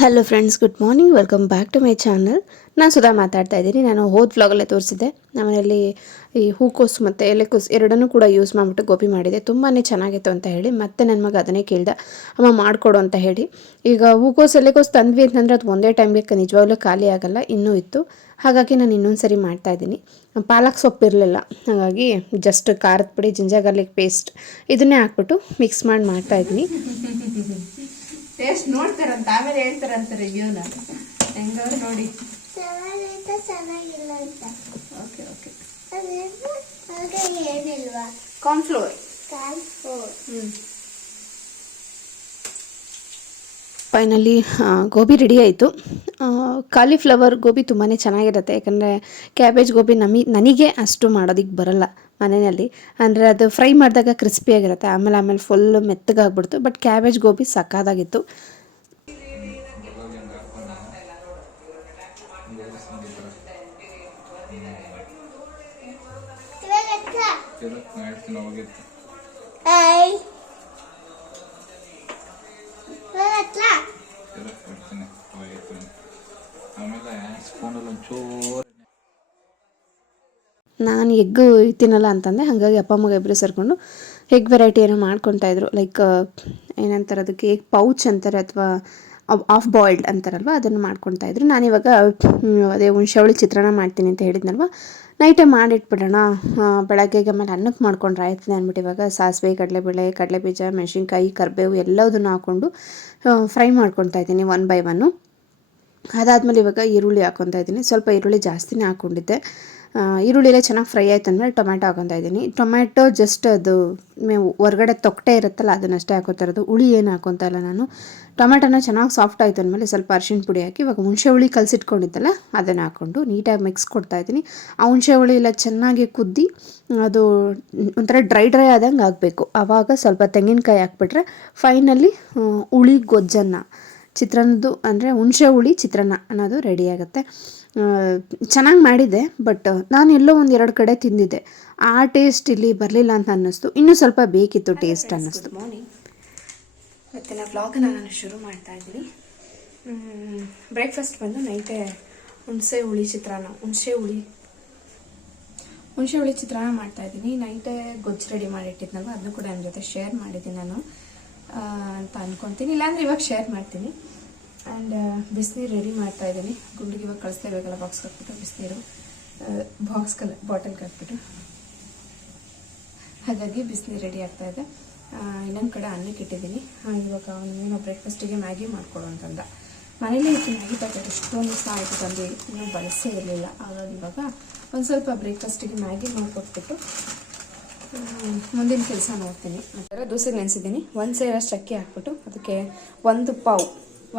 Hello friends good morning welcome back to my channel ನಾನು ಸುಧಾ ಮಾತಾಡ್ತಾ ಇದ್ದೀನಿ. ನಾನು ಹೋದ ವ್ಲಾಗಲ್ಲೇ ತೋರಿಸಿದ್ದೆ. ನಮ್ಮನೆಯಲ್ಲಿ ಈ ಹೂಕೋಸು ಮತ್ತು ಎಲೆಕೋಸು ಎರಡನ್ನೂ ಕೂಡ ಯೂಸ್ ಮಾಡಿಬಿಟ್ಟು ಗೋಬಿ ಮಾಡಿದೆ. ತುಂಬಾ ಚೆನ್ನಾಗಿತ್ತು ಅಂತ ಹೇಳಿ. ಮತ್ತೆ ನನ್ನ ಮಗ ಅದನ್ನೇ ಕೇಳ್ದೆ, ಅಮ್ಮ ಮಾಡಿಕೊಡು ಅಂತ ಹೇಳಿ. ಈಗ ಹೂಕೋಸು, ಎಲೆಕೋಸು ತಂದ್ವಿ ಅಂತಂದರೆ ಅದು ಒಂದೇ ಟೈಮ್ಗೆ ನಿಜವಾಗ್ಲೂ ಖಾಲಿ ಆಗಲ್ಲ, ಇನ್ನೂ ಇತ್ತು. ಹಾಗಾಗಿ ನಾನು ಇನ್ನೊಂದು ಸರಿ ಮಾಡ್ತಾ ಇದ್ದೀನಿ. ಪಾಲಕ್ ಸೊಪ್ಪು ಇರಲಿಲ್ಲ. ಹಾಗಾಗಿ ಜಸ್ಟ್ ಖಾರದ ಪುಡಿ ಜಿಂಜರ್ ಗಾರ್ಲಿಕ್ ಪೇಸ್ಟ್ ಇದನ್ನೇ ಹಾಕ್ಬಿಟ್ಟು ಮಿಕ್ಸ್ ಮಾಡಿ ಮಾಡ್ತಾ ಇದ್ದೀನಿ. ಟೇಸ್ಟ್ ನೋಡ್ತಾರಂತ ಆಮೇಲೆ ಹೇಳ್ತಾರಂತ ರಿವ್ಯೂನ ಹೆಂಗವ್ರು ನೋಡಿ. ಚೆನ್ನಾಗಿಲ್ಲ ಅಂತ. ಓಕೆ ಓಕೆ ಏನಿಲ್ವಾ? ಕಾರ್ನ್ಫ್ಲೋರ್ ಕಾಲ್ಫು ಹ್ಞೂ ಫೈನಲಿ ಗೋಬಿ ರೆಡಿ ಆಯಿತು. ಕಾಲಿಫ್ಲವರ್ ಗೋಬಿ ತುಂಬಾ ಚೆನ್ನಾಗಿರುತ್ತೆ. ಯಾಕಂದರೆ ಕ್ಯಾಬೇಜ್ ಗೋಬಿ ನಮಿ ನನಗೆ ಅಷ್ಟು ಮಾಡೋದಕ್ಕೆ ಬರಲ್ಲ ಮನೆಯಲ್ಲಿ. ಅಂದರೆ ಅದು ಫ್ರೈ ಮಾಡಿದಾಗ ಕ್ರಿಸ್ಪಿಯಾಗಿರುತ್ತೆ ಆಮೇಲೆ ಆಮೇಲೆ ಫುಲ್ ಮೆತ್ತಗಾಗ್ಬಿಡ್ತು. ಬಟ್ ಕ್ಯಾಬೇಜ್ ಗೋಬಿ ಸಕ್ಕದಾಗಿತ್ತು ಆಮೇಲೆ ಸ್ಪೂನಲ್ಲಿ ಒಂಚೂರು ನಾನು ಎಗ್ಗು ತಿನ್ನಲ್ಲ ಅಂತಂದೆ, ಹಾಗಾಗಿ ಅಪ್ಪ ಅಮ್ಮಗೆ ಇಬ್ಬರು ಸೇರಿಕೊಂಡು ಎಗ್ ವೆರೈಟಿ ಏನೋ ಮಾಡ್ಕೊತಾ ಇದ್ರು. ಲೈಕ್ ಏನಂತಾರೆ ಅದಕ್ಕೆ ಎಗ್ ಪೌಚ್ ಅಂತಾರೆ ಅಥವಾ ಆಫ್ ಬಾಯ್ಲ್ಡ್ ಅಂತಾರಲ್ವ, ಅದನ್ನು ಮಾಡ್ಕೊತಾ ಇದ್ರು. ನಾನು ಇವಾಗ ಅದೇ ಹುಣ್ಸೆಹುಳಿ ಚಿತ್ರಾನ್ನ ಮಾಡ್ತೀನಿ ಅಂತ ಹೇಳಿದ್ನಲ್ವ ನೈಟೇ ಮಾಡಿಟ್ಬಿಡೋಣ. ಬೆಳಗ್ಗೆಗೆ ಆಮೇಲೆ ಅನ್ನಕ್ಕೆ ಮಾಡ್ಕೊಂಡ್ರೆ ಆಯ್ತದೆ ಅಂದ್ಬಿಟ್ಟು ಇವಾಗ ಸಾಸಿವೆ, ಕಡಲೆಬೇಳೆ, ಕಡಲೆಬೀಜ, ಮೆಣಸಿನ್ಕಾಯಿ, ಕರಿಬೇವು ಎಲ್ಲದನ್ನು ಹಾಕ್ಕೊಂಡು ಫ್ರೈ ಮಾಡ್ಕೊತಾ ಇದ್ದೀನಿ ಒನ್ ಬೈ ಒನ್ನು ಅದಾದಮೇಲೆ ಇವಾಗ ಈರುಳ್ಳಿ ಹಾಕೊತಾ ಇದ್ದೀನಿ. ಸ್ವಲ್ಪ ಈರುಳ್ಳಿ ಜಾಸ್ತಿನೇ ಹಾಕ್ಕೊಂಡಿದ್ದೆ. ಈರುಳ್ಳಿಲೇ ಚೆನ್ನಾಗಿ ಫ್ರೈ ಆಯ್ತು ಅಂದಮೇಲೆ ಟೊಮ್ಯಾಟೊ ಹಾಕೊತಾ ಇದ್ದೀನಿ. ಟೊಮ್ಯಾಟೊ ಜಸ್ಟ್ ಅದು ಹೊರಗಡೆ ತೊಗಟೆ ಇರುತ್ತಲ್ಲ ಅದನ್ನಷ್ಟೇ ಹಾಕೋತಾ ಇರೋದು. ಹುಳಿ ಏನು ಹಾಕೊತಾ ಇಲ್ಲ ನಾನು. ಟೊಮ್ಯಾಟೊನ ಚೆನ್ನಾಗಿ ಸಾಫ್ಟ್ ಆಯ್ತು ಅಂದಮೇಲೆ ಸ್ವಲ್ಪ ಅರ್ಶಿಣ ಪುಡಿ ಹಾಕಿ, ಇವಾಗ ಹುಣಸೆ ಹುಳಿ ಕಲಸಿಟ್ಕೊಂಡಿದ್ದಲ್ಲ, ಅದನ್ನು ಹಾಕ್ಕೊಂಡು ನೀಟಾಗಿ ಮಿಕ್ಸ್ ಕೊಡ್ತಾ ಇದ್ದೀನಿ. ಆ ಹುಣಸೆ ಹುಳಿ ಎಲ್ಲ ಚೆನ್ನಾಗಿ ಕುದ್ದಿ, ಅದು ಒಂಥರ ಡ್ರೈ ಡ್ರೈ ಆದಂಗೆ ಆಗಬೇಕು. ಆವಾಗ ಸ್ವಲ್ಪ ತೆಂಗಿನಕಾಯಿ ಹಾಕ್ಬಿಟ್ರೆ ಫೈನಲಿ ಹುಳಿ ಗೊಜ್ಜನ್ನು. ಚಿತ್ರಾನ್ನದ್ದು ಅಂದರೆ ಹುಣಸೆ ಹುಳಿ ಚಿತ್ರಾನ್ನ ಅನ್ನೋದು ರೆಡಿ ಆಗುತ್ತೆ. ಚೆನ್ನಾಗಿ ಮಾಡಿದ್ದೆ ಬಟ್ ನಾನು ಎಲ್ಲೋ ಒಂದು ಎರಡು ಕಡೆ ತಿಂದಿದ್ದೆ. ಆ ಟೇಸ್ಟ್ ಇಲ್ಲಿ ಬರಲಿಲ್ಲ ಅಂತ ಅನ್ನಿಸ್ತು. ಇನ್ನೂ ಸ್ವಲ್ಪ ಬೇಕಿತ್ತು ಟೇಸ್ಟ್ ಅನ್ನಿಸ್ತು. ಮಾರ್ನಿಂಗ್ ಇವತ್ತಿನ ವ್ಲಾಗನ್ನ ನಾನು ಶುರು ಮಾಡ್ತಾ ಇದ್ದೀನಿ. ಬ್ರೇಕ್ಫಾಸ್ಟ್ ಬಂದು ನೈಟೇ ಹುಣಸೆ ಹುಳಿ ಚಿತ್ರಾನ್ನ ಹುಣಸೆ ಹುಳಿ. ಹುಣಸೆ ಹುಳಿ ಚಿತ್ರಾನ್ನ ಮಾಡ್ತಾ ಇದ್ದೀನಿ. ನೈಟೇ ಗೊಜ್ಜು ರೆಡಿ ಮಾಡಿಟ್ಟಿದ್ನಲ್ವ ಅದನ್ನು ಕೂಡ ನನ್ನ ಜೊತೆ ಶೇರ್ ಮಾಡಿದ್ದೀನಿ ನಾನು. ಅಂತ ಅನ್ಕೊತೀನಿ. ಇಲ್ಲಾಂದ್ರೆ ಇವಾಗ ಶೇರ್ ಮಾಡ್ತೀನಿ. ಆ್ಯಂಡ್ ಬಿಸಿನೀರು ರೆಡಿ ಮಾಡ್ತಾ ಇದ್ದೀನಿ. ಗುಂಡಿಗೆ ಇವಾಗ ಕಳಿಸ್ಲೇಬೇಕಲ್ಲ ಬಾಕ್ಸ್ ಕಟ್ಬಿಟ್ಟು ಬಿಸಿನೀರು. ಬಾಕ್ಸ್ ಕಲ್ ಬಾಟಲ್ ಹಾಕ್ಬಿಟ್ಟು ಹಾಗಾಗಿ ಬಿಸಿನೀರು ರೆಡಿ ಆಗ್ತಾ ಇದೆ. ಇನ್ನೊಂದು ಕಡೆ ಅನ್ನಕ್ಕೆ ಇಟ್ಟಿದ್ದೀನಿ. ಇವಾಗ ಅವನೇನೋ ಬ್ರೇಕ್ಫಾಸ್ಟಿಗೆ ಮ್ಯಾಗಿ ಮಾಡಿಕೊಡು ಅಂತಂದ ಮನೇಲಿ ಇತ್ತು ಮ್ಯಾಗಿ ಪ್ಯಾಕೆಟ್ ಎಷ್ಟೊಂದು ದಿವಸ ಆಯಿತು ತಂದು ಇನ್ನೂ ಬಳಸೇ ಇರಲಿಲ್ಲ. ಹಾಗಾಗಿ ಇವಾಗ ಒಂದು ಸ್ವಲ್ಪ ಬ್ರೇಕ್ಫಾಸ್ಟಿಗೆ ಮ್ಯಾಗಿ ಮಾಡಿಕೊಟ್ಬಿಟ್ಟು ಮುಂದಿನ ಕೆಲಸ ನೋಡ್ತೀನಿ. ಅಂದರೆ ದೋಸೆ ನೆನೆಸಿದ್ದೀನಿ. ಒಂದು ಸೇರಷ್ಟು ಅಕ್ಕಿ ಹಾಕ್ಬಿಟ್ಟು ಅದಕ್ಕೆ ಒಂದು ಪಾವು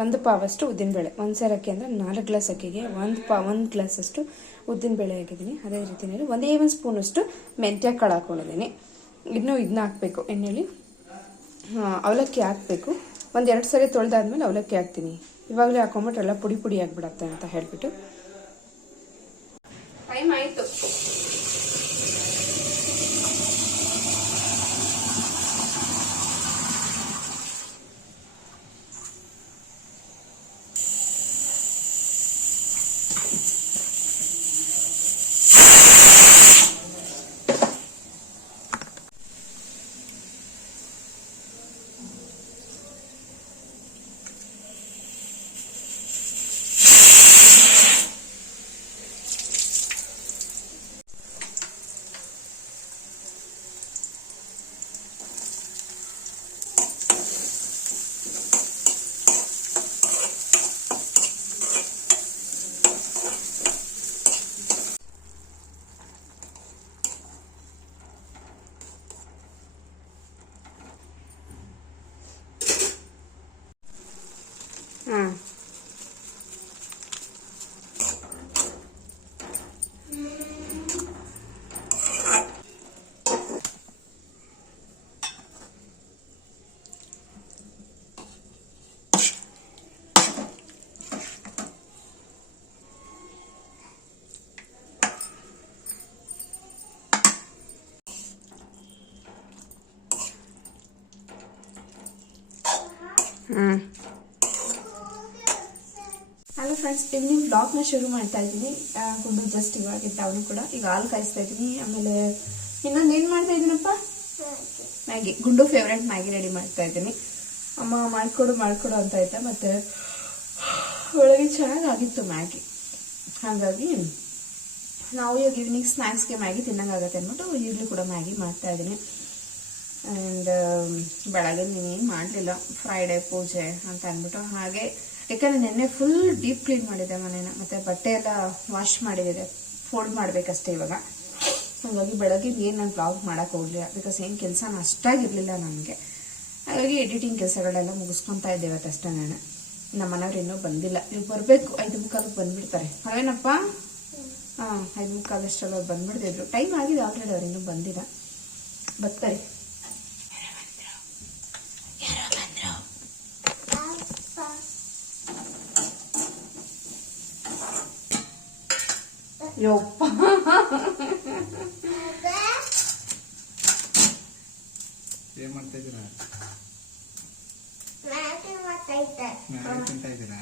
ಒಂದು ಪಾವಷ್ಟು ಉದ್ದಿನಬೇಳೆ ಒಂದು ಸೇರು ಅಕ್ಕಿ ಅಂದರೆ ನಾಲ್ಕು ಗ್ಲಾಸ್ ಅಕ್ಕಿಗೆ ಒಂದು ಪಾ ಒಂದು ಗ್ಲಾಸಷ್ಟು ಉದ್ದಿನಬೇಳೆ ಹಾಕಿದ್ದೀನಿ. ಅದೇ ರೀತಿಯಲ್ಲಿ ಒಂದೇ ಒಂದು ಸ್ಪೂನಷ್ಟು ಮೆಂತ್ಯ ಕಾಳು ಹಾಕ್ಕೊಂಡಿದ್ದೀನಿ. ಇನ್ನೂ ಇದನ್ನ ಹಾಕಬೇಕು. ಎಣ್ಣೆಯಲ್ಲಿ ಆ, ಅವಲಕ್ಕಿ ಹಾಕಬೇಕು. ಒಂದು ಎರಡು ಸರಿ ತೊಳೆದಾದ್ಮೇಲೆ ಅವಲಕ್ಕಿ ಹಾಕ್ತೀನಿ. ಇವಾಗಲೇ ಹಾಕೊಂಬಿಟ್ರೆ ಎಲ್ಲ ಪುಡಿ ಪುಡಿ ಆಗಿಬಿಡತ್ತೆ ಅಂತ ಹೇಳಿಬಿಟ್ಟು. ಟೈಮ್ ಆಯಿತು. ಹಲೋ ಫ್ರೆಂಡ್ಸ್ ಈವ್ನಿಂಗ್ ಬ್ಲಾಗ್ನ ಶುರು ಮಾಡ್ತಾ ಇದ್ದೀನಿ. ಗುಂಡು ಜಸ್ಟ್ ಇವಾಗ ಅವನು ಕೂಡ. ಈಗ ಹಾಲು ಕಾಯಿಸ್ತಾ ಇದ್ದೀನಿ. ಆಮೇಲೆ ಇನ್ನೊಂದು ಏನು ಮಾಡ್ತಾ ಇದ್ದೀನಪ್ಪ ಮ್ಯಾಗಿ. ಗುಂಡು ಫೇವ್ರೆಟ್ ಮ್ಯಾಗಿ ರೆಡಿ ಮಾಡ್ತಾ ಇದ್ದೀನಿ. ಅಮ್ಮ, ಮಾಡಿಕೊಡು ಮಾಡಿಕೊಡು ಅಂತ ಐತೆ ಮತ್ತೆ ಒಳಗೆ ಚೆನ್ನಾಗಾಗಿತ್ತು ಮ್ಯಾಗಿ. ಹಾಗಾಗಿ ನಾವು ಇವಾಗ ಈವ್ನಿಂಗ್ ಸ್ನ್ಯಾಕ್ಸ್ಗೆ ಮ್ಯಾಗಿ ತಿನ್ನಂಗಾಗತ್ತೆ ಅಂದ್ಬಿಟ್ಟು ಈಗಲೂ ಕೂಡ ಮ್ಯಾಗಿ ಮಾಡ್ತಾ ಇದ್ದೀನಿ. ಆ್ಯಂಡ್ ಬೆಳಗ್ಗೆ ನೀನೇನು ಮಾಡಲಿಲ್ಲ. ಫ್ರೈಡೇ ಪೂಜೆ ಅಂತ ಅಂದ್ಬಿಟ್ಟು ಹಾಗೆ ಯಾಕಂದರೆ ನಿನ್ನೆ ಫುಲ್ ಡೀಪ್ ಕ್ಲೀನ್ ಮಾಡಿದ್ದೆ ಮನೇನ. ಮತ್ತು ಬಟ್ಟೆ ಎಲ್ಲ ವಾಶ್ ಮಾಡಿದ್ದೆ. ಫೋಲ್ಡ್ ಮಾಡಬೇಕಷ್ಟೇ ಇವಾಗ. ಹಾಗಾಗಿ ಬೆಳಗ್ಗೆ ಏನು ನಾನು ಬ್ಲಾಗ್ ಮಾಡೋಕ್ಕೆ ಹೋಗಲಿಲ್ಲ. ಬಿಕಾಸ್ ಏನು ಕೆಲಸ ಅಷ್ಟಾಗಿರಲಿಲ್ಲ ನನಗೆ. ಹಾಗಾಗಿ ಎಡಿಟಿಂಗ್ ಕೆಲಸಗಳೆಲ್ಲ ಮುಗಿಸ್ಕೊತಾ ಇದ್ದೆ ಇವತ್ತಷ್ಟೇ ನಾನು. ನಮ್ಮ ಮನೆಯವ್ರು ಇನ್ನೂ ಬಂದಿಲ್ಲ. ನೀವು ಬರಬೇಕು. ಐದು ಮುಕ್ಕಾಲಕ್ಕೆ ಬಂದುಬಿಡ್ತಾರೆ. ಅವೇನಪ್ಪ? ಹಾಂ, ಐದು ಮುಕ್ಕಾಲಷ್ಟೆಲ್ಲ ಬಂದ್ಬಿಡ್ತಿದ್ರು. ಟೈಮ್ ಆಗಿದೆ ಆಲ್ರೆಡಿ ಅವ್ರು ಇನ್ನೂ ಬಂದಿಲ್ಲ. ಬರ್ತಾರೆ. ಯಪ್ಪ ಏನ್ ಮಾಡ್ತಾ ಇದ್ದೀರಾ ಮ್ಯಾಗಿ ತಿಂತಾ ಇದ್ದೀರಾ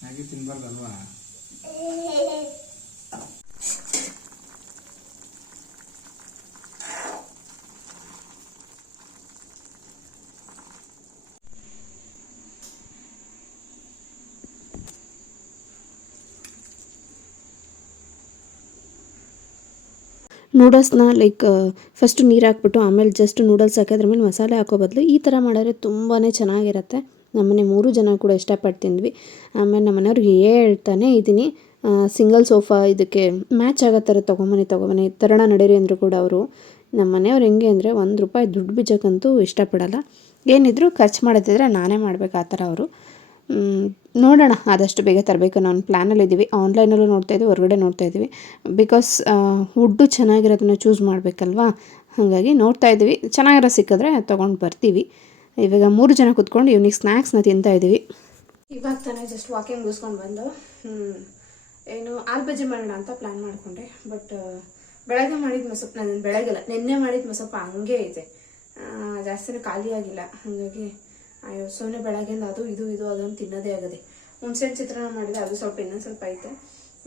ಮ್ಯಾಗಿ ತಿನ್ಬಾರ್ದಲ್ವಾ ನೂಡಲ್ಸ್ನ ಲೈಕ್ ಫಸ್ಟು ನೀರು ಹಾಕ್ಬಿಟ್ಟು ಆಮೇಲೆ ಜಸ್ಟ್ ನೂಡಲ್ಸ್ ಹಾಕಿ ಅದ್ರ ಮೇಲೆ ಮಸಾಲೆ ಹಾಕೋ ಬದಲು ಈ ಥರ ಮಾಡಿದ್ರೆ ತುಂಬಾ ಚೆನ್ನಾಗಿರುತ್ತೆ. ನಮ್ಮನೆ ಮೂರು ಜನ ಕೂಡ ಇಷ್ಟಪಟ್ಟು ತಿಂದ್ವಿ ಆಮೇಲೆ ನಮ್ಮ ಮನೆಯವ್ರಿಗೆ ಹೇಳ್ತಾನೆ ಇದ್ದೀನಿ ಸಿಂಗಲ್ ಸೋಫಾ ಇದಕ್ಕೆ ಮ್ಯಾಚ್ ಆಗೋ ಥರ ತೊಗೊಂಬನಿ ತೊಗೊಂಬನಿ ತರಣ ನಡೀರಿ ಅಂದರು ಕೂಡ ಅವರು. ನಮ್ಮ ಮನೆಯವ್ರು ಹೆಂಗೆ ಅಂದರೆ ಒಂದು ರೂಪಾಯಿ ದುಡ್ಡು ಬೀಜಕ್ಕಂತೂ ಇಷ್ಟಪಡಲ್ಲ. ಏನಿದ್ರು ಖರ್ಚು ಮಾಡೋದಿದ್ರೆ ನಾನೇ ಮಾಡಬೇಕು ಆ ಥರ ಅವರು. ನೋಡೋಣ. ಆದಷ್ಟು ಬೇಗ ತರಬೇಕು. ನಾನು ಪ್ಲ್ಯಾನಲ್ಲಿ ಇದ್ದೀವಿ. ಆನ್ಲೈನಲ್ಲೂ ನೋಡ್ತಾ ಇದ್ದೀವಿ ಹೊರಗಡೆ ನೋಡ್ತಾ ಇದ್ದೀವಿ ಬಿಕಾಸ್ ವುಡ್ಡು ಚೆನ್ನಾಗಿರೋದನ್ನ ಚೂಸ್ ಮಾಡಬೇಕಲ್ವಾ? ಹಾಗಾಗಿ ನೋಡ್ತಾ ಇದ್ದೀವಿ. ಚೆನ್ನಾಗಿರೋ ಸಿಕ್ಕಿದ್ರೆ ತೊಗೊಂಡು ಬರ್ತೀವಿ. ಇವಾಗ ಮೂರು ಜನ ಕುತ್ಕೊಂಡು ಇವ್ನಿಗೆ ಸ್ನ್ಯಾಕ್ಸ್ನ ತಿಂತಾ ಇದ್ದೀವಿ. ಇವಾಗ ತಾನೇ ಜಸ್ಟ್ ವಾಕಿಂಗ್ ಮುಗಿಸ್ಕೊಂಡು ಬಂದು ಏನು ಆರು ಬಜ್ಜಿ ಮಾಡೋಣ ಅಂತ ಪ್ಲ್ಯಾನ್ ಮಾಡಿಕೊಂಡೆ. ಬಟ್ ಬೆಳಗ್ಗೆ ಮಾಡಿದ ಮಸೊಪ್ಪು ನಾನು ಬೆಳಗ್ಗೆಲ್ಲ ನಿನ್ನೆ ಮಾಡಿದ ಮಸಪ್ಪ ಹಂಗೆ ಇದೆ. ಜಾಸ್ತಿನೂ ಖಾಲಿ ಆಗಿಲ್ಲ ಹಾಗಾಗಿ ಸುಮ್ಮನೆ ಬೆಳಗ್ಗೆಯಿಂದ ಅದು ಇದು ಇದು ಅದನ್ನು ತಿನ್ನೋದೇ ಆಗದೆ. ಹುಣ್ಸೆನ್ ಚಿತ್ರಾನ್ನ ಮಾಡಿದೆ ಅದು ಸ್ವಲ್ಪ ಇನ್ನೊಂದು ಸ್ವಲ್ಪ ಐತೆ.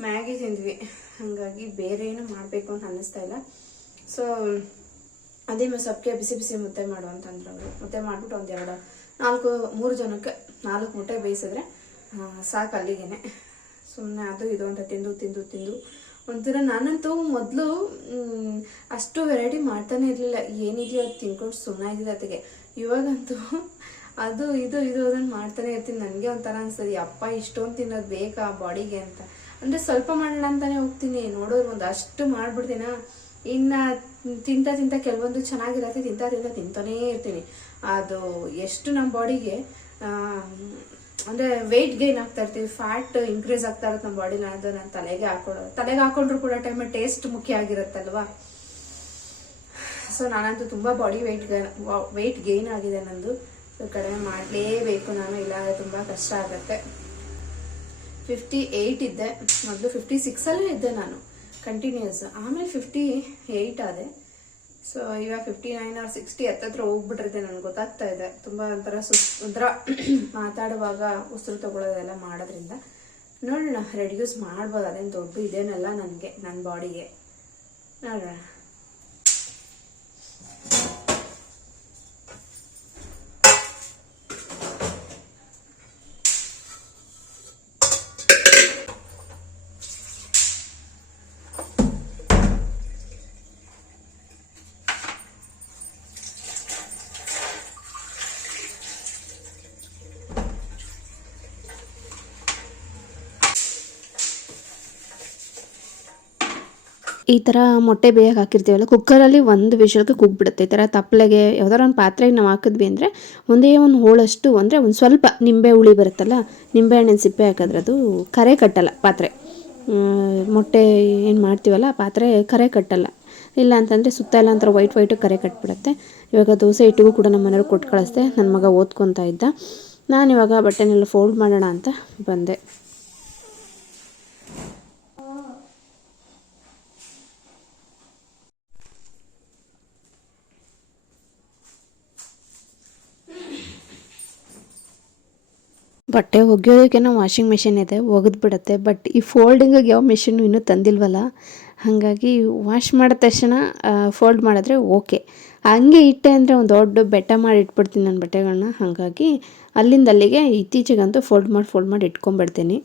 ಮ್ಯಾಗಿ ತಿಂದ್ವಿ. ಹಾಗಾಗಿ ಬೇರೆ ಏನು ಮಾಡಬೇಕು ಅಂತ ಅನ್ನಿಸ್ತಾ ಇಲ್ಲ. ಸೊ ಅದೇ ಸೊಪ್ಪಿಗೆ ಬಿಸಿ ಬಿಸಿ ಮುದ್ದೆ ಮಾಡು ಅಂತಂದ್ರೆ ಅವರು ಮುದ್ದೆ ಮಾಡಿಬಿಟ್ಟು ಎರಡು, ನಾಲ್ಕು, ಮೂರು ಜನಕ್ಕೆ ನಾಲ್ಕು ಮುಟ್ಟೆ ಬೇಯಿಸಿದ್ರೆ ಸಾಕು ಅಲ್ಲಿಗೇನೆ. ಸುಮ್ಮನೆ ಅದು ಇದು ಅಂತ ತಿಂದು ತಿಂದು ತಿಂದು. ಒಂಥರ ನಾನಂತೂ ಮೊದಲು ಅಷ್ಟು ವೆರೈಟಿ ಮಾಡ್ತಾನೆ ಇರಲಿಲ್ಲ. ಏನಿದೆಯೋ ಅದು ತಿನ್ಕೊಂಡು ಸುಮ್ಮನಾಗಿದೆ ಅದಕ್ಕೆ ಇವಾಗಂತೂ ಅದು, ಇದು ಇದು ಅದನ್ನು ಮಾಡ್ತಾನೆ ಇರ್ತೀನಿ. ನನಗೆ ಒಂಥರ ಅನ್ಸ್ತದೆ ಅಪ್ಪ ಇಷ್ಟೊಂದು ತಿನ್ನೋದು ಬೇಕಾ ಬಾಡಿಗೆ ಅಂತ? ಅಂದರೆ ಸ್ವಲ್ಪ ಮಾಡೋಣ ಅಂತಾನೆ ಹೋಗ್ತೀನಿ. ನೋಡೋದು ಒಂದು ಅಷ್ಟು ಮಾಡ್ಬಿಡ್ತೀನ? ಇನ್ನು ತಿಂತ ತಿಂತ ಕೆಲವೊಂದು ಚೆನ್ನಾಗಿರತ್ತೆ, ತಿಂತ ತಿಂತ ತಿಂತಾನೇ ಇರ್ತೀನಿ. ಅದು ಎಷ್ಟು ನಮ್ಮ ಬಾಡಿಗೆ ಅಂದರೆ ವೆಯ್ಟ್ ಗೈನ್ ಆಗ್ತಾ ಇರ್ತೀವಿ. ಫ್ಯಾಟ್ ಇನ್ಕ್ರೀಸ್ ಆಗ್ತಾ ಇರುತ್ತೆ ನಮ್ಮ ಬಾಡಿನ ಅದು ನಾನು ತಲೆಗೆ ಹಾಕೊಳ್ಳೋ ತಲೆಗೆ ಹಾಕೊಂಡ್ರು ಕೂಡ ಟೈಮ್ ಟೇಸ್ಟ್ ಮುಖ್ಯ ಆಗಿರುತ್ತಲ್ವಾ? ಸೊ ನಾನಂತೂ ತುಂಬ ಬಾಡಿ ವೆಯ್ಟ್ ವೆಯ್ಟ್ ಗೇನ್ ಆಗಿದೆ ನಂದು. ಕಡಿಮೆ ಮಾಡಲೇಬೇಕು ನಾನು ಇಲ್ಲ ತುಂಬ ಕಷ್ಟ ಆಗುತ್ತೆ. ಫಿಫ್ಟಿ ಏಯ್ಟ್ ಇದ್ದೆ. ಮೊದಲು ಫಿಫ್ಟಿ ಸಿಕ್ಸಲ್ಲೇ ಇದ್ದೆ ನಾನು ಕಂಟಿನ್ಯೂಸ್ ಆಮೇಲೆ ಫಿಫ್ಟಿ ಏಯ್ಟ್ ಆದೆ. ಸೊ ಇವಾಗ ಫಿಫ್ಟಿ ನೈನ್ ಆರ್ ಸಿಕ್ಸ್ಟಿ ಹತ್ತತ್ರ ಹೋಗ್ಬಿಟ್ಟಿರುತ್ತೆ ನನಗೆ ಗೊತ್ತಾಗ್ತಾ ಇದೆ. ತುಂಬ ಒಂಥರ ಸುಸ್, ಒಂಥರ ಮಾತಾಡುವಾಗ ಉಸಿರು ತಗೊಳ್ಳೋದೆಲ್ಲ ಮಾಡೋದ್ರಿಂದ. ನೋಡೋಣ ರೆಡ್ಯೂಸ್ ಮಾಡ್ಬೋದು. ಅದೇನು ದೊಡ್ಡ ಇದೇನಲ್ಲ ನನಗೆ ನನ್ನ ಬಾಡಿಗೆ ನೋಡೋಣ. ಈ ಥರ ಮೊಟ್ಟೆ ಬೇಯಕ್ಕೆ ಹಾಕಿರ್ತೀವಲ್ಲ ಕುಕ್ಕರಲ್ಲಿ ಒಂದು ವಿಷಲ್ಗೆ ಕುಗ್ಬಿಡುತ್ತೆ ಈ ಥರ ತಪ್ಪಲೆಗೆ ಯಾವ್ದಾರ ಒಂದು ಪಾತ್ರೆಗೆ ನಾವು ಹಾಕಿದ್ವಿ ಅಂದರೆ ಒಂದೇ ಒಂದು ಹೋಳಷ್ಟು ಅಂದರೆ ಒಂದು ಸ್ವಲ್ಪ ನಿಂಬೆ ಹುಳಿ ಬರುತ್ತಲ್ಲ, ನಿಂಬೆ ಹಣ್ಣಿನ ಸಿಪ್ಪೆ ಹಾಕಿದ್ರೆ ಅದು ಕರೆ ಕಟ್ಟಲ್ಲ ಪಾತ್ರೆ. ಮೊಟ್ಟೆ ಏನು ಮಾಡ್ತೀವಲ್ಲ ಪಾತ್ರೆ ಕರೆ ಕಟ್ಟಲ್ಲ. ಇಲ್ಲ ಅಂತಂದರೆ ಸುತ್ತ ಎಲ್ಲ ಒಂಥರ ವೈಟ್ ವೈಟು ಕರೆ ಕಟ್ಬಿಡುತ್ತೆ. ಇವಾಗ ದೋಸೆ ಇಟ್ಟಿಗೂ ಕೂಡ ನಮ್ಮ ಮನೆಯವ್ರು ಕೊಟ್ಟು ಕಳಿಸ್ದೆ ನನ್ನ ಮಗ ಓದ್ಕೊತಾ ಇದ್ದ. ನಾನು ಇವಾಗ ಬಟ್ಟೆನೆಲ್ಲ ಫೋಲ್ಡ್ ಮಾಡೋಣ ಅಂತ ಬಂದೆ. ಬಟ್ಟೆ ಒಗೆಯೋದಕ್ಕೆ ವಾಷಿಂಗ್ ಮೆಷಿನ್ ಇದೆ, ಒಗೆದು ಬಿಡುತ್ತೆ. ಬಟ್ ಈ ಫೋಲ್ಡಿಂಗಿಗೆ ಯಾವ ಮೆಷಿನು ಇನ್ನೂ ತಂದಿಲ್ವಲ್ಲ? ಹಾಗಾಗಿ ವಾಶ್ ಮಾಡಿದ ತಕ್ಷಣ ಫೋಲ್ಡ್ ಮಾಡಿದ್ರೆ ಓಕೆ ಹಂಗೆ ಇಟ್ಟೆ ಅಂದರೆ ಒಂದು ದೊಡ್ಡ ಬೆಟ್ಟ ಮಾಡಿ ಇಟ್ಬಿಡ್ತೀನಿ ನನ್ನ ಬಟ್ಟೆಗಳನ್ನ ಹಾಗಾಗಿ ಅಲ್ಲಿಂದ ಅಲ್ಲಿಗೆ ಇತ್ತೀಚೆಗಂತೂ ಫೋಲ್ಡ್ ಮಾಡಿ ಫೋಲ್ಡ್ ಮಾಡಿ ಇಟ್ಕೊಂಡ್ಬಿಡ್ತೀನಿ.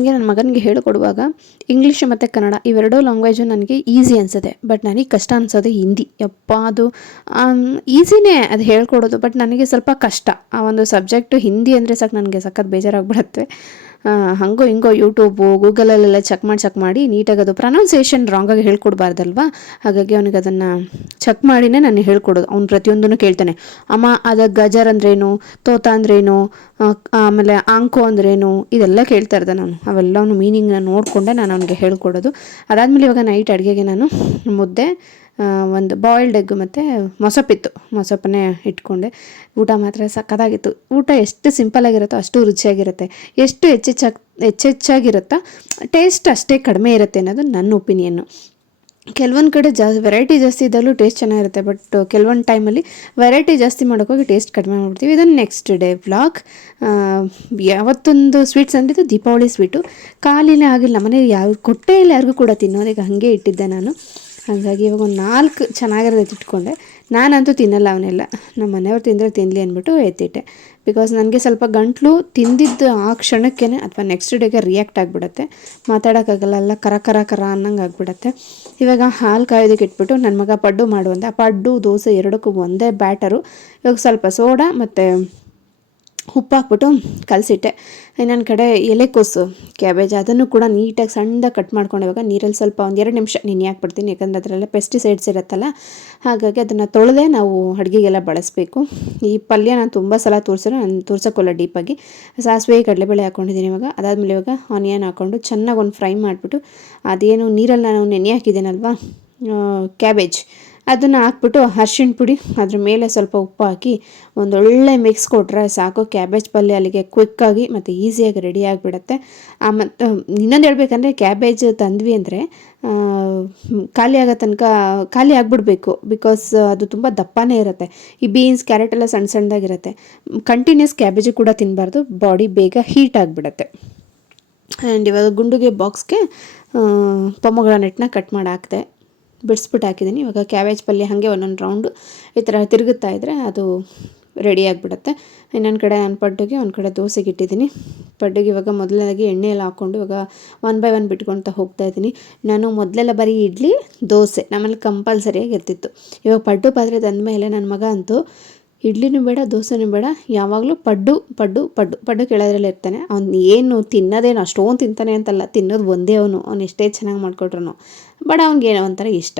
ನನಗೆ ನನ್ನ ಮಗನಿಗೆ ಹೇಳಿಕೊಡುವಾಗ ಇಂಗ್ಲೀಷ್ ಮತ್ತು ಕನ್ನಡ ಇವೆರಡೂ ಲ್ಯಾಂಗ್ವೇಜು ನನಗೆ ಈಸಿ ಅನಿಸುತ್ತೆ. ಬಟ್ ನನಗೆ ಕಷ್ಟ ಅನಿಸೋದು ಹಿಂದಿ. ಯಪ್ಪ ಅದು ಈಸಿನೇ ಅದು ಹೇಳ್ಕೊಡೋದು. ಬಟ್ ನನಗೆ ಸ್ವಲ್ಪ ಕಷ್ಟ. ಆ ಒಂದು ಸಬ್ಜೆಕ್ಟು ಹಿಂದಿ ಅಂದರೆ ಸಾಕು, ನನಗೆ ಸಖತ್ ಬೇಜಾರಾಗ್ಬಿಡುತ್ತೆ. ಹಂಗೋ ಹಿಂಗೋ ಯೂಟ್ಯೂಬು ಗೂಗಲಲ್ಲೆಲ್ಲ ಚೆಕ್ ಮಾಡಿ ಚೆಕ್ ಮಾಡಿ ನೀಟಾಗಿ ಅದು ಪ್ರೊನೌನ್ಸಿಯೇಷನ್ ರಾಂಗಾಗಿ ಹೇಳ್ಕೊಡ್ಬಾರ್ದಲ್ವಾ? ಹಾಗಾಗಿ ಅವನಿಗೆ ಅದನ್ನು ಚೆಕ್ ಮಾಡಿನೇ ನಾನು ಹೇಳ್ಕೊಡೋದು. ಅವ್ನು ಪ್ರತಿಯೊಂದನ್ನು ಕೇಳ್ತಾನೆ. ಅಮ್ಮ, ಅದ ಗಜರ್ ಅಂದ್ರೇನು? ತೋತ ಅಂದ್ರೇನು? ಆಮೇಲೆ ಆಂಕೋ ಅಂದ್ರೇನು? ಇದೆಲ್ಲ ಕೇಳ್ತಾ ಇರ್ದೆ ನಾನು. ಅವೆಲ್ಲವನ್ನು ಮೀನಿಂಗ್ನ ನೋಡಿಕೊಂಡೆ ನಾನು ಅವನಿಗೆ ಹೇಳ್ಕೊಡೋದು. ಅದಾದಮೇಲೆ ಇವಾಗ ನೈಟ್ ಅಡುಗೆಗೆ ನಾನು ಮುದ್ದೆ ಒಂದು ಬಾಯ್ಲ್ಡ್ ಎಗ್ ಮತ್ತು ಮೊಸಪ್ಪಿತ್ತು ಮೊಸಪ್ಪನ್ನೇ ಇಟ್ಕೊಂಡೆ. ಊಟ ಮಾತ್ರ ಸಕ್ಕತ್ತಾಗಿತ್ತು ಊಟ ಎಷ್ಟು ಸಿಂಪಲಾಗಿರುತ್ತೋ ಅಷ್ಟು ರುಚಿಯಾಗಿರುತ್ತೆ. ಎಷ್ಟು ಹೆಚ್ಚೆಚ್ಚಾಗಿ ಹೆಚ್ಚೆಚ್ಚಾಗಿರುತ್ತೋ ಟೇಸ್ಟ್ ಅಷ್ಟೇ ಕಡಿಮೆ ಇರುತ್ತೆ ಅನ್ನೋದು ನನ್ನ ಒಪಿನಿಯನ್ನು ಕೆಲವೊಂದು ಕಡೆ ಜಾ ವೆರೈಟಿ ಜಾಸ್ತಿ ಇದ್ದಲ್ಲೂ ಟೇಸ್ಟ್ ಚೆನ್ನಾಗಿರುತ್ತೆ ಬಟ್ ಕೆಲವೊಂದು ಟೈಮಲ್ಲಿ ವೆರೈಟಿ ಜಾಸ್ತಿ ಮಾಡೋಕ್ಕೋಗಿ ಟೇಸ್ಟ್ ಕಡಿಮೆ ಮಾಡ್ಬಿಡ್ತೀವಿ. ಇದನ್ನು ನೆಕ್ಸ್ಟ್ ಡೇ ಬ್ಲಾಗ್ ಯಾವತ್ತೊಂದು ಸ್ವೀಟ್ಸ್ ಅಂದಿದ್ದು ದೀಪಾವಳಿ ಸ್ವೀಟು ಕಾಲಿನೇ ಆಗಿಲ್ಲ ಮನೇಲಿ ಯಾವ ಕೊಟ್ಟೇ ಇಲ್ಲ ಯಾರಿಗೂ ಕೂಡ ತಿನ್ನೋದಕ್ಕೆ ಹಾಗೆ ಇಟ್ಟಿದ್ದೆ ನಾನು. ಹಾಗಾಗಿ ಇವಾಗ ಒಂದು ನಾಲ್ಕು ಚೆನ್ನಾಗಿರೋದು ಇಟ್ಕೊಂಡೆ. ನಾನಂತೂ ತಿನ್ನಲ್ಲ ಅವನ್ನೆಲ್ಲ ನಮ್ಮ ಮನೆಯವ್ರು ತಿಂದರೆ ತಿನ್ನಲಿ ಅಂದ್ಬಿಟ್ಟು ಎತ್ತಿಟ್ಟೆ. ಬಿಕಾಸ್ ನನಗೆ ಸ್ವಲ್ಪ ಗಂಟ್ಲು ತಿಂದಿದ್ದು ಆ ಕ್ಷಣಕ್ಕೇ ಅಥವಾ ನೆಕ್ಸ್ಟ್ ಡೇಗೆ ರಿಯಾಕ್ಟ್ ಆಗಿಬಿಡುತ್ತೆ. ಮಾತಾಡೋಕ್ಕಾಗಲ್ಲ, ಎಲ್ಲ ಕರ ಕರ ಕರ ಅನ್ನಂಗೆ ಆಗಿಬಿಡುತ್ತೆ. ಇವಾಗ ಹಾಲು ಕಾಯೋದಕ್ಕೆ ಇಟ್ಬಿಟ್ಟು ನನ್ನ ಮಗ ಪಡ್ಡು ಮಾಡುವಂತೆ ಆ ಪಡ್ಡು, ದೋಸೆ ಎರಡಕ್ಕೂ ಒಂದೇ ಬ್ಯಾಟರು ಇವಾಗ ಸ್ವಲ್ಪ ಸೋಡಾ ಮತ್ತು ಉಪ್ಪು ಹಾಕ್ಬಿಟ್ಟು ಕಲಸಿಟ್ಟೆ. ಇನ್ನೊಂದು ಕಡೆ ಎಲೆಕೋಸು ಕ್ಯಾಬೇಜ್ ಅದನ್ನು ಕೂಡ ನೀಟಾಗಿ ಸಣ್ಣದಾಗಿ ಕಟ್ ಮಾಡ್ಕೊಂಡು. ಇವಾಗ ನೀರಲ್ಲಿ ಸ್ವಲ್ಪ ಒಂದು ಎರಡು ನಿಮಿಷ ನೆನೆ ಹಾಕ್ಬಿಡ್ತೀನಿ. ಯಾಕಂದರೆ ಅದರಲ್ಲ ಪೆಸ್ಟಿಸೈಡ್ಸ್ ಇರುತ್ತಲ್ಲ. ಹಾಗಾಗಿ ಅದನ್ನು ತೊಳೆದೇ ನಾವು ಅಡುಗೆಗೆಲ್ಲ ಬಳಸಬೇಕು. ಈ ಪಲ್ಯ ನಾನು ತುಂಬ ಸಲ ತೋರಿಸಿರೋ, ನಾನು ತೋರ್ಸೋಕ್ಕಲ್ಲ ಡೀಪಾಗಿ ಸಾಸಿವೆ, ಕಡಲೆಬೇಳೆ ಹಾಕ್ಕೊಂಡಿದ್ದೀನಿ ಇವಾಗ. ಅದಾದಮೇಲೆ ಇವಾಗ ಆನಿಯನ್ ಹಾಕ್ಕೊಂಡು ಚೆನ್ನಾಗಿ ಒಂದು ಫ್ರೈ ಮಾಡಿಬಿಟ್ಟು, ಅದೇನು ನೀರಲ್ಲಿ ನಾನು ನೆನೆ ಹಾಕಿದ್ದೀನಲ್ವಾ? ಕ್ಯಾಬೇಜ್. ಅದನ್ನು ಹಾಕ್ಬಿಟ್ಟು ಅರ್ಶಿಣ ಪುಡಿ ಅದ್ರ ಮೇಲೆ ಸ್ವಲ್ಪ ಉಪ್ಪು ಹಾಕಿ ಒಂದೊಳ್ಳೆ ಮಿಕ್ಸ್ ಕೊಟ್ಟರೆ ಸಾಕು. ಕ್ಯಾಬೇಜ್ ಪಲ್ಯ ಅಲ್ಲಿಗೆ ಕ್ವಿಕ್ಕಾಗಿ ಮತ್ತು ಈಸಿಯಾಗಿ ರೆಡಿ ಆಗಿಬಿಡುತ್ತೆ. ಮತ್ತು, ಇನ್ನೊಂದು ಹೇಳ್ಬೇಕಂದ್ರೆ ಕ್ಯಾಬೇಜ್ ತಂದ್ವಿ ಅಂದರೆ ಖಾಲಿ ಆಗೋ ತನಕ ಖಾಲಿ ಆಗಿಬಿಡ್ಬೇಕು ಬಿಕಾಸ್ ಅದು ತುಂಬ ದಪ್ಪನೇ ಇರುತ್ತೆ. ಈ ಬೀನ್ಸ್ ಕ್ಯಾರೆಟ್ ಎಲ್ಲ ಸಣ್ಣ ಸಣ್ಣದಾಗಿರುತ್ತೆ. ಕಂಟಿನ್ಯೂಸ್ ಕ್ಯಾಬೇಜು ಕೂಡ ತಿನ್ನಬಾರ್ದು ಬಾಡಿ ಬೇಗ ಹೀಟ್ ಆಗಿಬಿಡುತ್ತೆ. ಆ್ಯಂಡ್ ಇವಾಗ ಗುಂಡುಗೆ ಬಾಕ್ಸ್ಗೆ ಪೊಮೊಗ್ರಾನೆಟ್ನ ಕಟ್ ಮಾಡಿ ಹಾಕಿದೆ. ಬಿಡಿಸ್ಬಿಟ್ಟು ಹಾಕಿದ್ದೀನಿ. ಇವಾಗ ಕ್ಯಾಬೇಜ್ ಪಲ್ಯ ಹಾಗೆ ಒಂದೊಂದು ರೌಂಡು ಈ ಥರ ತಿರುಗುತ್ತಾ ಇದ್ದರೆ ಅದು ರೆಡಿ ಆಗಿಬಿಡುತ್ತೆ. ಇನ್ನೊಂದು ಕಡೆ ನಾನು ಪಡ್ಡುಗೆ ಒಂದು ಕಡೆ ದೋಸೆಗೆ ಇಟ್ಟಿದ್ದೀನಿ. ಪಡ್ಡುಗೆ ಇವಾಗ ಮೊದಲನೇದಾಗಿ ಎಣ್ಣೆ ಎಲ್ಲ ಹಾಕ್ಕೊಂಡು ಇವಾಗ ಒನ್ ಬೈ ಒನ್ ಬಿಟ್ಕೊಳ್ತಾ ಹೋಗ್ತಾ ಇದ್ದೀನಿ. ನಾನು ಮೊದಲೆಲ್ಲ ಬರೀ ಇಡ್ಲಿ, ದೋಸೆ, ನಮ್ಮಲ್ಲಿ ಕಂಪಲ್ಸರಿಯಾಗಿ ಇರ್ತಿತ್ತು. ಇವಾಗ ಪಡ್ಡು ಪಾತ್ರೆ ತಂದ ಮೇಲೆ ನನ್ನ ಮಗ ಅಂತೂ ಇಡ್ಲಿನೂ ಬೇಡ, ದೋಸೆನೂ ಬೇಡ, ಯಾವಾಗಲೂ ಪಡ್ಡು ಪಡ್ಡು ಪಡ್ಡು ಪಡ್ಡು ಕೆಳದ್ರಲ್ಲಿ ಇರ್ತಾನೆ. ಅವ್ನು ಏನು ತಿನ್ನೋದೇನು, ಅಷ್ಟೊಂದು ತಿಂತಾನೆ ಅಂತಲ್ಲ, ತಿನ್ನೋದು ಒಂದೇ ಅವನು. ಅವ್ನು ಎಷ್ಟೇ ಚೆನ್ನಾಗಿ ಮಾಡಿಕೊಟ್ರು ಬಟ್ ಅವ್ನಿಗೇನೋ ಒಂಥರ ಇಷ್ಟ.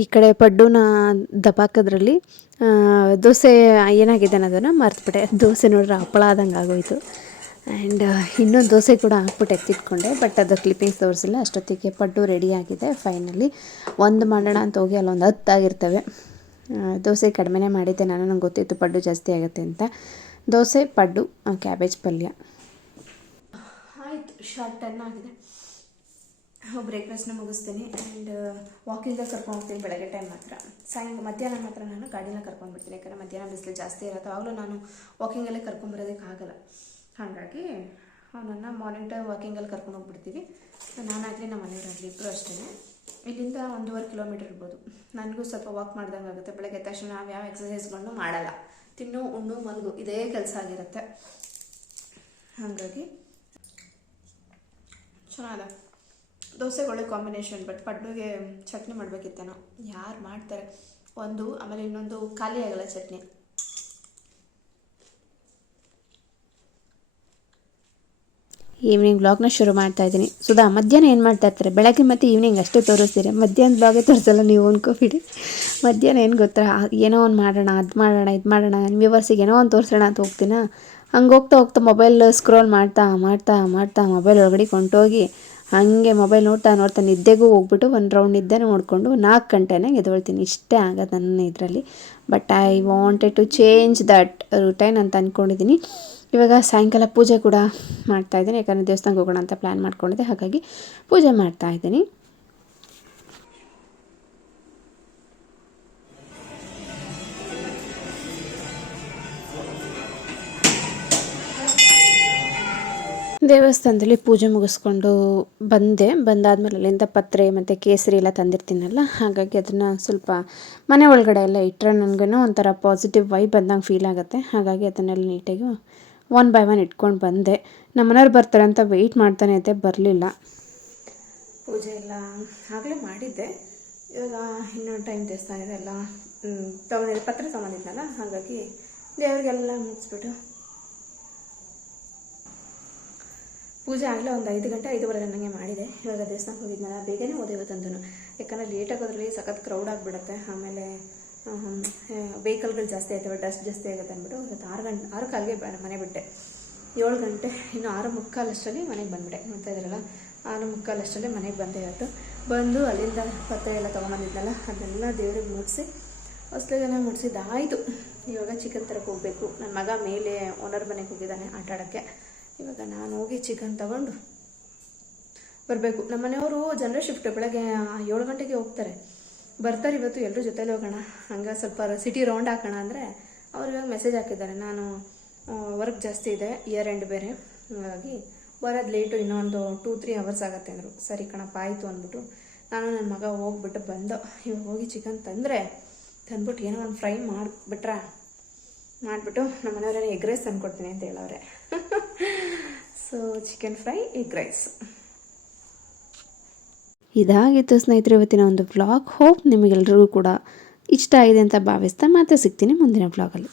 ಈ ಕಡೆ ಪಡ್ಡುನ ದಪಾಕದ್ರಲ್ಲಿ ದೋಸೆ ಏನಾಗಿದೆ ಅನ್ನೋದನ್ನು ಮರ್ತುಬಿಟ್ಟೆ. ದೋಸೆ ನೋಡಿದ್ರೆ ಹಪ್ಪಳ ಆದಂಗೆ ಆಗೋಯಿತು. ಆ್ಯಂಡ್ ಇನ್ನೊಂದು ದೋಸೆ ಕೂಡ ಹಾಕ್ಬಿಟ್ಟು ಎತ್ತಿಟ್ಕೊಂಡೆ ಬಟ್ ಅದು ಕ್ಲಿಪ್ಪಿಂಗ್ಸ್ ತೋರಿಸಿಲ್ಲ. ಅಷ್ಟೊತ್ತಿಗೆ ಪಡ್ಡು ಆಗಿದೆ ಫೈನಲಿ ಒಂದು ಮಾಡೋಣ ಅಂತ ಹೋಗಿ ಅಲ್ಲೊಂದು ಹತ್ತಾಗಿರ್ತವೆ ದೋಸೆ ಕಡಿಮೆನೇ ಮಾಡಿದ್ದೆ ನಾನು, ನಂಗೆ ಗೊತ್ತಿತ್ತು ಪಡ್ಡು ಜಾಸ್ತಿ ಆಗುತ್ತೆ ಅಂತ. ದೋಸೆ, ಪಡ್ಡು ಕ್ಯಾಬೇಜ್ ಪಲ್ಯ. ಆಯಿತು ಶಾರ್ಟ್ ಟರ್ನ್ ಆಗಿದೆ. ಬ್ರೇಕ್ಫಾಸ್ಟ್ನ ಮುಗಿಸ್ತೀನಿ ಆ್ಯಂಡ್ ವಾಕಿಂಗ್ ಕರ್ಕೊಂಡು ಹೋಗ್ತೀನಿ ಬೆಳಗ್ಗೆ ಟೈಮ್ ಮಾತ್ರ. ಸಾಯಂಕಾಲ, ಮಧ್ಯಾಹ್ನ ಮಾತ್ರ ನಾನು ಗಾಡಿನ ಕರ್ಕೊಂಡ್ಬಿಡ್ತೀನಿ ಯಾಕಂದರೆ ಮಧ್ಯಾಹ್ನ ಬಿಸಿಲು ಜಾಸ್ತಿ ಇರುತ್ತೆ ಆವಾಗಲೂ ನಾನು ವಾಕಿಂಗಲ್ಲೇ ಕರ್ಕೊಂಬರೋದಕ್ಕೆ ಆಗಲ್ಲ. ಹಾಗಾಗಿ, ಅವನನ್ನು ಮಾರ್ನಿಂಗ್ ಟೈಮ್ ವಾಕಿಂಗಲ್ಲಿ ಕರ್ಕೊಂಡು ಹೋಗ್ಬಿಡ್ತೀವಿ. ನಾನಾಗಲಿ ನಮ್ಮ ಮನೆಯವರಾಗಲಿ ಇಬ್ಬರು ಅಷ್ಟೇ ಇಲ್ಲಿಂದ ಒಂದೂವರೆ ಕಿಲೋಮೀಟರ್ ಇರ್ಬೋದು. ನನಗೂ ಸ್ವಲ್ಪ ವಾಕ್ ಮಾಡ್ದಂಗೆ ಆಗುತ್ತೆ. ಬೆಳಗ್ಗೆ ತಕ್ಷಣ ನಾವು ಯಾವ ಎಕ್ಸಸೈಸ್ಗಳನ್ನು ಮಾಡಲ್ಲ. ತಿನ್ನು, ಉಣ್ಣು, ಮಲಗು, ಇದೇ ಕೆಲಸ ಆಗಿರುತ್ತೆ. ಹಾಗಾಗಿ, ಚೆನ್ನಾಗಿದೆ. ದೋಸೆಗೆ ಒಳ್ಳೆ ಕಾಂಬಿನೇಷನ್ ಬಟ್ ಪಡ್ಡುಗೆ ಚಟ್ನಿ ಮಾಡಬೇಕಿತ್ತೇನೋ. ಯಾರು ಮಾಡ್ತಾರೆ? ಒಂದು, ಆಮೇಲೆ ಇನ್ನೊಂದು ಖಾಲಿ ಆಗಲ್ಲ ಚಟ್ನಿ. ಈವ್ನಿಂಗ್ ಬ್ಲಾಗ್ನ ಶುರು ಮಾಡ್ತಾ ಇದ್ದೀನಿ. ಸುಧಾ, ಮಧ್ಯಾಹ್ನ ಏನು ಮಾಡ್ತಾ ಇರ್ತಾರೆ? ಬೆಳಗ್ಗೆ ಮತ್ತು ಈವ್ನಿಂಗ್ ಅಷ್ಟೇ ತೋರಿಸ್ತೀರಿ? ಮಧ್ಯಾಹ್ನ ಬ್ಲಾಗೇ ತೋರಿಸಲ್ಲ, ನೀವು ಅನ್ಕೋಬಿಡಿ. ಮಧ್ಯಾಹ್ನ ಏನು ಗೊತ್ತಾ? ಏನೋ ಒಂದು ಮಾಡೋಣ, ಅದು ಮಾಡೋಣ, ಇದು ಮಾಡೋಣ ನಿಮ್ಮ ವ್ಯೂವರ್ಸಿಗೆ ಏನೋ ಒಂದು ತೋರಿಸೋಣ ಅಂತ ಹೋಗ್ತೀನ? ಹಂಗೆ ಹೋಗ್ತಾ ಹೋಗ್ತಾ ಮೊಬೈಲ್ ಸ್ಕ್ರೋಲ್ ಮಾಡ್ತಾ ಮಾಡ್ತಾ ಮಾಡ್ತಾ ಮೊಬೈಲ್ ಒಳಗಡೆ ಕೊಂಟೋಗಿ ಹಾಗೆ ಮೊಬೈಲ್ ನೋಡ್ತಾ ನೋಡ್ತಾ ನಿದ್ದೆಗೂ ಹೋಗ್ಬಿಟ್ಟು ಒಂದು ರೌಂಡ್ ನಿದ್ದೆ ನೋಡಿಕೊಂಡು ನಾಲ್ಕು ಗಂಟೆನೇ ಎದ್ದೇಳ್ತೀನಿ. ಇಷ್ಟೇ ಆಗೋದು ನನ್ನ ಇದರಲ್ಲಿ. But I wanted to change that routine ಅಂತ ಅಂದ್ಕೊಂಡಿದ್ದೀನಿ ಇವಾಗ ಸಾಯಂಕಾಲ ಪೂಜೆ ಕೂಡ ಮಾಡ್ತಾಯಿದ್ದೀನಿ ಯಾಕಂದರೆ ದೇವಸ್ಥಾನಕ್ಕೆ ಹೋಗೋಣ ಅಂತ ಪ್ಲ್ಯಾನ್ ಮಾಡ್ಕೊಂಡಿದ್ದೆ. ಹಾಗಾಗಿ ಪೂಜೆ ಮಾಡ್ತಾ ದೇವಸ್ಥಾನದಲ್ಲಿ ಪೂಜೆ ಮುಗಿಸ್ಕೊಂಡು ಬಂದೆ. ಬಂದಾದ್ಮೇಲೆ ಅಲ್ಲಿಂದ ಪತ್ರೆ ಮತ್ತು ಕೇಸರಿ ಎಲ್ಲ ತಂದಿರ್ತೀನಲ್ಲ, ಹಾಗಾಗಿ ಅದನ್ನು ಸ್ವಲ್ಪ ಮನೆ ಒಳಗಡೆ ಎಲ್ಲ ಇಟ್ಟರೆ ನನಗೂ ಒಂಥರ ಪಾಸಿಟಿವ್ ವೈ ಬಂದಂಗೆ ಫೀಲ್ ಆಗುತ್ತೆ. ಹಾಗಾಗಿ ಅದನ್ನೆಲ್ಲ ನೀಟಾಗಿ ಒನ್ ಬೈ ಒನ್ ಇಟ್ಕೊಂಡು ಬಂದೆ. ನಮ್ಮನೆಯವ್ರು ಬರ್ತಾರೆ ಅಂತ ವೆಯ್ಟ್ ಮಾಡ್ತಾನೆ ಇದ್ದೆ, ಬರಲಿಲ್ಲ. ಪೂಜೆ ಎಲ್ಲ ಆಗಲೇ ಮಾಡಿದ್ದೆ. ಇವಾಗ ಇನ್ನೊಂದು ಟೈಮ್ ದೇವಸ್ಥಾನ ಇದೆಲ್ಲ ತೊಗೊಂಡಿದ್ದೆ, ಪತ್ರೆ ತೊಗೊಂಡಿದ್ನಲ್ಲ, ಹಾಗಾಗಿ ದೇವ್ರಿಗೆಲ್ಲ ಮುಗಿಸ್ಬಿಟ್ಟು ಪೂಜೆ ಆಗಲೇ ಒಂದು ಐದು ಗಂಟೆ, ಐದುವರೆ ನನಗೆ ಮಾಡಿದೆ. ಇವಾಗ ದೇವಸ್ಥಾನಕ್ಕೆ ಹೋಗಿದ್ನಲ್ಲ, ಬೇಗನೆ ಹೋದೆ ಇವತ್ತಂತೂ ಯಾಕಂದರೆ ಲೇಟ್ ಆಗೋದ್ರಲ್ಲಿ ಸಖತ್ ಕ್ರೌಡ್ ಆಗಿಬಿಡುತ್ತೆ. ಆಮೇಲೆ ವೆಹಿಕಲ್ಗಳು ಜಾಸ್ತಿ ಆಯ್ತವೆ ಡಸ್ಟ್ ಜಾಸ್ತಿ ಆಗುತ್ತೆ ಅಂದ್ಬಿಟ್ಟು ಇವತ್ತು ಆರು ಗಂಟೆ, ಆರು ಕಾಲಿಗೆ ಮನೆ ಬಿಟ್ಟೆ. ಏಳು ಗಂಟೆ, ಇನ್ನು ಆರು ಮುಕ್ಕಾಲಷ್ಟರಲ್ಲಿ ಮನೆಗೆ ಬಂದುಬಿಟ್ಟೆ. ನೋಡ್ತಾ ಇದ್ರಲ್ಲ ಆರು ಮುಕ್ಕಾಲಷ್ಟರಲ್ಲಿ ಮನೆಗೆ ಬಂದೆ ಇವತ್ತು. ಬಂದು ಅಲ್ಲಿಂದ ಪತ್ರೆ ಎಲ್ಲ ತೊಗೊಂಬಂದಿದ್ನಲ್ಲ ಅದನ್ನೆಲ್ಲ ದೇವ್ರಿಗೆ ಮುಗಿಸಿ ಹೊಸ್ಲಿಗೆಲ್ಲ ಮುಡಿಸಿದ್ದಾಯಿತು ಇವಾಗ ಚಿಕನ್ ತರಕ್ಕೆ ಹೋಗಬೇಕು. ನನ್ನ ಮಗ ಮೇಲೆ ಓನರ್ ಮನೆಗೆ ಹೋಗಿದ್ದಾನೆ ಆಟ ಆಡೋಕ್ಕೆ ಇವಾಗ ನಾನು ಹೋಗಿ ಚಿಕನ್ ತಗೊಂಡು ಬರಬೇಕು. ನಮ್ಮ ಮನೆಯವರು ಜನರ ಶಿಫ್ಟ್ ಬೆಳಗ್ಗೆ ಏಳು ಗಂಟೆಗೆ ಹೋಗ್ತಾರೆ. ಬರ್ತಾರೆ ಇವತ್ತು ಎಲ್ಲರೂ ಜೊತೆಲಿ ಹೋಗೋಣ. ಹಂಗೆ ಸ್ವಲ್ಪ ಸಿಟಿ ರೌಂಡ್ ಹಾಕೋಣ ಅಂದರೆ ಅವ್ರು ಇವಾಗ ಮೆಸೇಜ್ ಹಾಕಿದ್ದಾರೆ. ನಾನು ವರ್ಕ್ ಜಾಸ್ತಿ ಇದೆ ಇಯರ್ ಎಂಡ್ ಬೇರೆ. ಹಾಗಾಗಿ ಬರೋದು ಲೇಟು ಇನ್ನೊಂದು ಟೂ ತ್ರೀ ಅವರ್ಸ್ ಆಗುತ್ತೆ ಅಂದರು. ಸರಿ ಕಣಪ್ಪ, ಆಯಿತು ಅಂದ್ಬಿಟ್ಟು ನಾನು ನನ್ನ ಮಗ ಹೋಗ್ಬಿಟ್ಟು ಬಂದು. ಇವಾಗ ಹೋಗಿ ಚಿಕನ್ ತಂದರೆ, ತಂದ್ಬಿಟ್ಟು ಏನೋ ಒಂದು ಫ್ರೈ ಮಾಡಿಬಿಟ್ರೆ? ಮಾಡಿಬಿಟ್ಟು ನಮ್ಮ ಮನೆಯವ್ರೇನೋ ಎಗ್ ರೈಸ್ ತಂದ್ಕೊಡ್ತೀನಿ ಅಂತ ಹೇಳವ್ರೆ. So chicken fry egg rice ಇದಾಗಿತ್ತು ಸ್ನೇಹಿತರೆ, ಇವತ್ತಿನ ಒಂದು ಬ್ಲಾಗ್ ಹೋಪ್ ನಿಮಗೆಲ್ರಿಗೂ ಕೂಡ ಇಷ್ಟ ಆಗಿದೆ ಅಂತ ಭಾವಿಸ್ತಾ ಮತ್ತೆ ಸಿಗ್ತೀನಿ ಮುಂದಿನ ವ್ಲಾಗಲ್ಲಿ